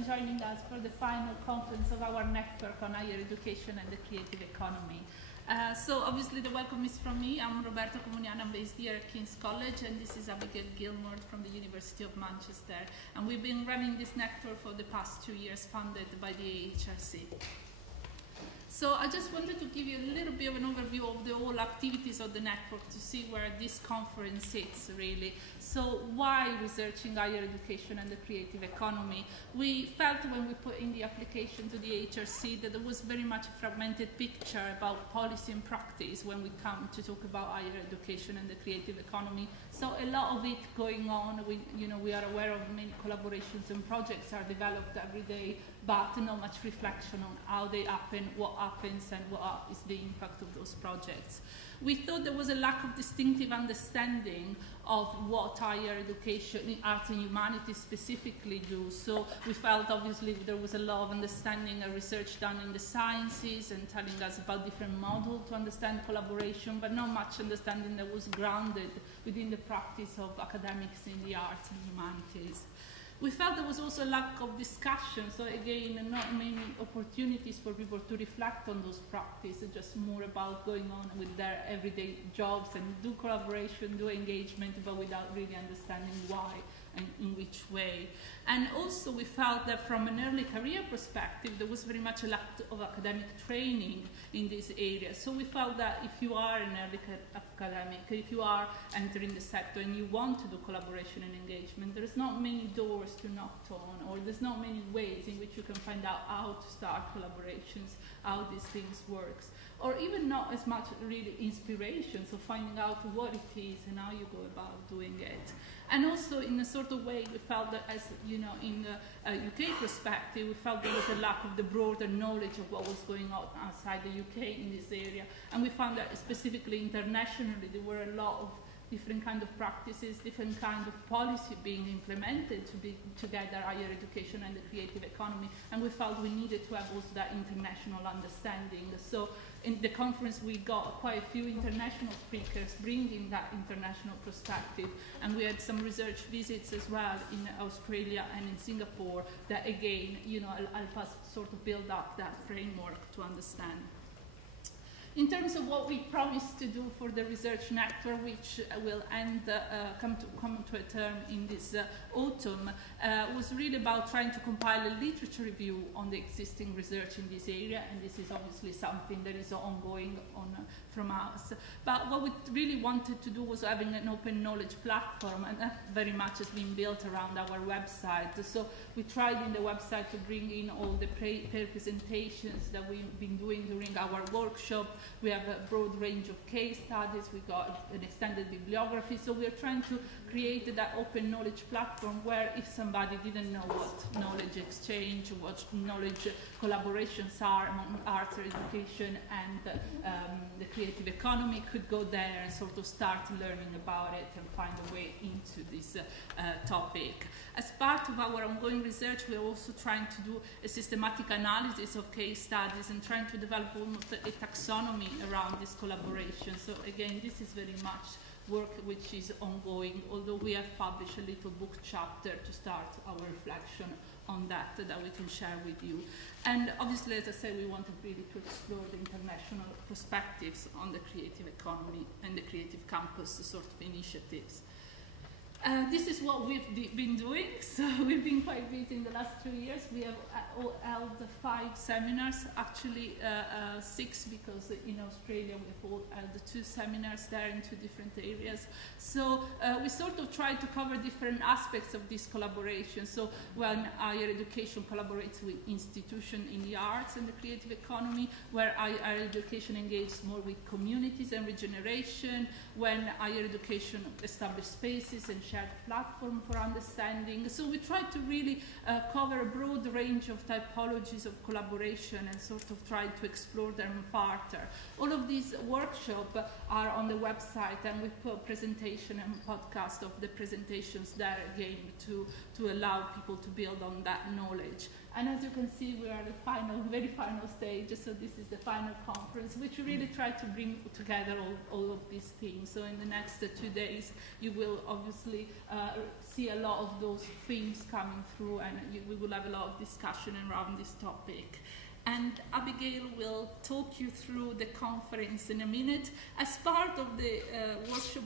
and joining us for the final conference of our network on higher education and the creative economy. So obviously the welcome is from me. I'm Roberta Comuniano, I'm based here at King's College, and this is Abigail Gilmore from the University of Manchester. And we've been running this network for the past 2 years, funded by the AHRC. So I just wanted to give you a little bit of an overview of the whole activities of the network to see where this conference sits, really. So why researching higher education and the creative economy? We felt when we put in the application to the HRC that there was very much a fragmented picture about policy and practice when we come to talk about higher education and the creative economy. So a lot of it going on. We are aware of many collaborations and projects are developed every day, but not much reflection on how they happen, what happens, and what is the impact of those projects. We thought there was a lack of distinctive understanding of what higher education, arts and humanities specifically do. So we felt obviously there was a lot of understanding and research done in the sciences and telling us about different models to understand collaboration, but not much understanding that was grounded within the practice of academics in the arts and humanities. We felt there was also a lack of discussion, so again, not many opportunities for people to reflect on those practices, just more about going on with their everyday jobs and do collaboration, do engagement, but without really understanding why and in which way. And also we felt that from an early career perspective, there was very much a lack of academic training in this area. So we felt that if you are an early academic, if you are entering the sector and you want to do collaboration and engagement, there's not many doors to knock on, or there's not many ways in which you can find out how to start collaborations, how these things work, or even not as much really inspiration, so finding out what it is and how you go about doing it. And also in a sort of way, we felt that as, in the UK perspective, we felt there was a lack of the broader knowledge of what was going on outside the UK in this area. And we found that specifically internationally, there were a lot of different kind of practices, different kind of policy being implemented to be together higher education and the creative economy. And we felt we needed to have also that international understanding. So in the conference, we got quite a few international speakers bringing that international perspective. And we had some research visits as well in Australia and in Singapore that again, help us sort of build up that framework to understand. In terms of what we promised to do for the research network, which will come to a term in this autumn, was really about trying to compile a literature review on the existing research in this area, and this is obviously something that is ongoing from us. But what we really wanted to do was having an open knowledge platform, and that very much has been built around our website. So we tried in the website to bring in all the pair presentations that we've been doing during our workshop. We have a broad range of case studies. We got an extended bibliography. So we're trying to create that open knowledge platform where if somebody didn't know what knowledge exchange, what knowledge collaborations are among arts or education and the creative economy, could go there and sort of start learning about it and find a way into this topic. As part of our ongoing research, we're also trying to do a systematic analysis of case studies and trying to develop almost a taxonomy around this collaboration. So again, this is very much work which is ongoing, although we have published a little book chapter to start our reflection on that we can share with you. And obviously, as I said, we wanted really to explore the international perspectives on the creative economy and the creative campus sort of initiatives. This is what we've been doing. So we've been quite busy in the last 2 years. We have held 5 seminars, actually 6, because in Australia we've held 2 seminars there in 2 different areas. So we sort of tried to cover different aspects of this collaboration. So when higher education collaborates with institutions in the arts and the creative economy, where higher education engages more with communities and regeneration, when higher education establishes spaces and shared platform for understanding. So we tried to really cover a broad range of typologies of collaboration and sort of try to explore them further. All of these workshops are on the website, and we put presentation and podcast of the presentations there again to allow people to build on that knowledge. And as you can see, we are at the very final stage, so this is the final conference, which we really try to bring together all of these themes. So in the next 2 days, you will obviously see a lot of those themes coming through, and we will have a lot of discussion around this topic. And Abigail will talk you through the conference in a minute. As part of the workshop,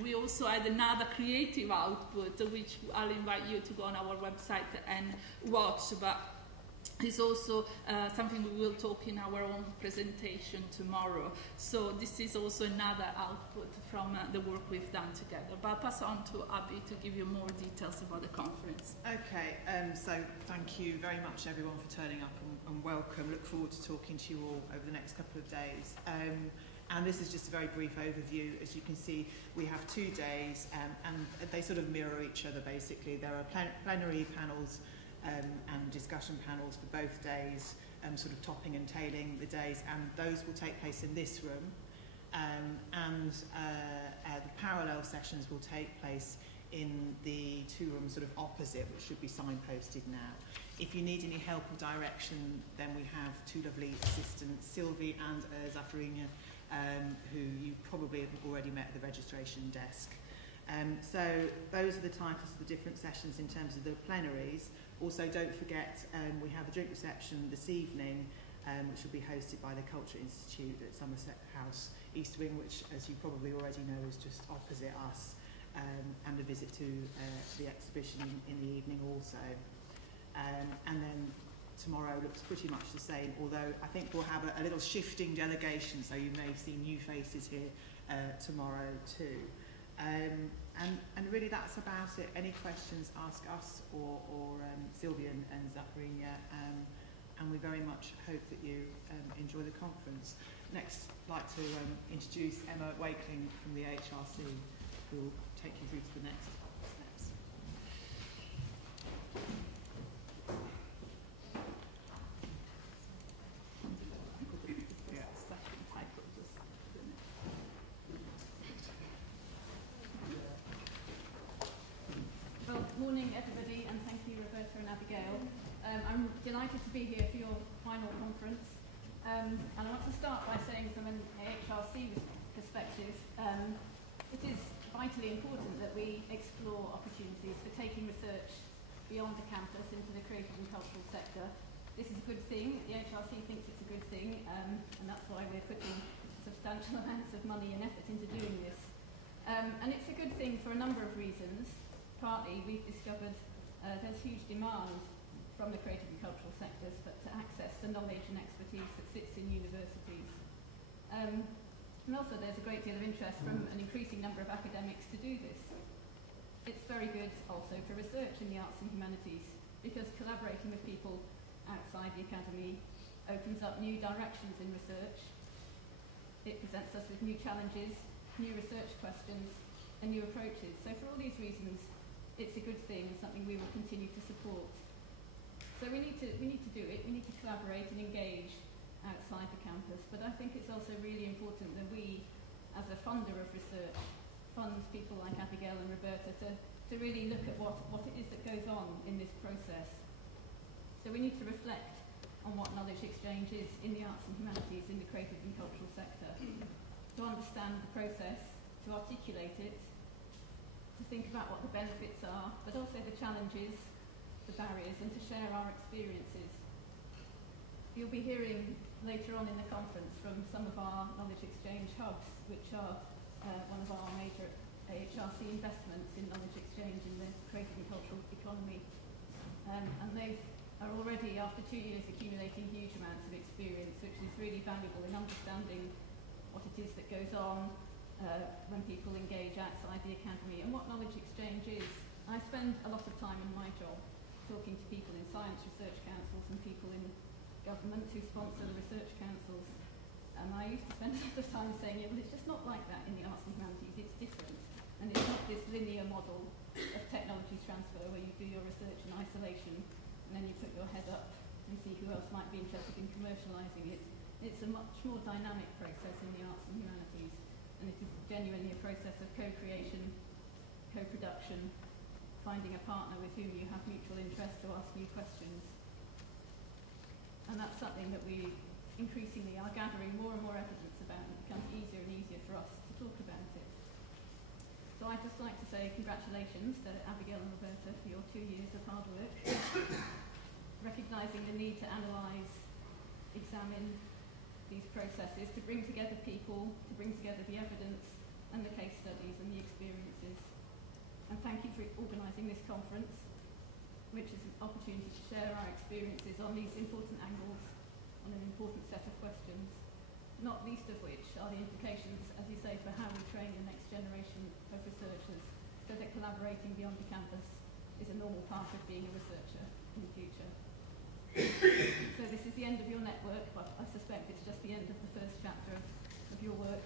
we also had another creative output, which I'll invite you to go on our website and watch, but it's also something we will talk in our own presentation tomorrow. So this is also another output from the work we've done together. But I'll pass on to Abby to give you more details about the conference. Okay, so thank you very much everyone for turning up and welcome. Look forward to talking to you all over the next couple of days. And this is just a very brief overview. As you can see, we have 2 days and they sort of mirror each other basically. There are plenary panels and discussion panels for both days, sort of topping and tailing the days, and those will take place in this room. The parallel sessions will take place in the 2 rooms sort of opposite, which should be signposted now. If you need any help or direction, then we have 2 lovely assistants, Sylvie and Zafarinia, who you probably have already met at the registration desk. So those are the titles of the different sessions in terms of the plenaries. Also, don't forget, we have a drink reception this evening, which will be hosted by the Culture Institute at Somerset House, East Wing, which, as you probably already know, is just opposite us, and a visit to the exhibition in the evening also. And then tomorrow looks pretty much the same, although I think we'll have a little shifting delegation, so you may see new faces here tomorrow too. And really that's about it. Any questions, ask us or Sylvia and Zafarinia, and we very much hope that you enjoy the conference. Next, I'd like to introduce Emma Wakeling from the HRC, who will take you through to the next steps. Well, morning everybody, and thank you Roberta and Abigail. I'm delighted to be here for your final conference, and I want to start by saying from an HRC perspective, it is vitally important that we explore opportunities for taking research beyond the campus into the creative and cultural sector. This is a good thing. The HRC thinks it's a good thing, and that's why we're putting substantial amounts of money and effort into doing this. And it's a good thing for a number of reasons. Partly, we've discovered there's huge demand from the creative and cultural sectors to access the knowledge and expertise that sits in universities. And also there's a great deal of interest from an increasing number of academics to do this. It's very good also for research in the arts and humanities, because collaborating with people outside the academy opens up new directions in research. It presents us with new challenges, new research questions, and new approaches. So for all these reasons, it's a good thing and something we will continue to support. So we need to do it. We need to collaborate and engage outside the campus. But I think it's also really important that we, as a funder of research, fund people like Abigail and Roberta to really look at what it is that goes on in this process. So we need to reflect on what knowledge exchange is in the arts and humanities, in the creative and cultural sector, to understand the process, to articulate it, to think about what the benefits are, but also the challenges, the barriers, and to share our experiences. You'll be hearing later on in the conference from some of our knowledge exchange hubs, which are one of our major HRC investments in knowledge exchange in the creative and cultural economy. And they are already, after 2 years, accumulating huge amounts of experience, which is really valuable in understanding what it is that goes on when people engage outside the academy and what knowledge exchange is. I spend a lot of time in my job talking to people in science research councils and people in government who sponsor the research councils. And I used to spend a lot of time saying, yeah, well, it's just not like that in the arts and humanities, it's different. And it's not this linear model of technology transfer where you do your research in isolation and then you put your head up and see who else might be interested in commercialising it. It's a much more dynamic process in the arts and humanities, and it is genuinely a process of co-creation, co-production, finding a partner with whom you have mutual interest to ask new questions. And that's something that we increasingly are gathering more and more evidence about, and it becomes easier and easier for us to talk about it. So I'd just like to say congratulations to Abigail and Roberta for your 2 years of hard work, recognising the need to analyse, examine these processes, to bring together people, to bring together the evidence and the case studies and the experiences. And thank you for organising this conference, which is an opportunity to share our experiences on these important angles on an important set of questions, not least of which are the implications, as you say, for how we train the next generation of researchers, so that collaborating beyond the campus is a normal part of being a researcher in the future. So this is the end of your network, but I suspect it's just the end of the first chapter of your work.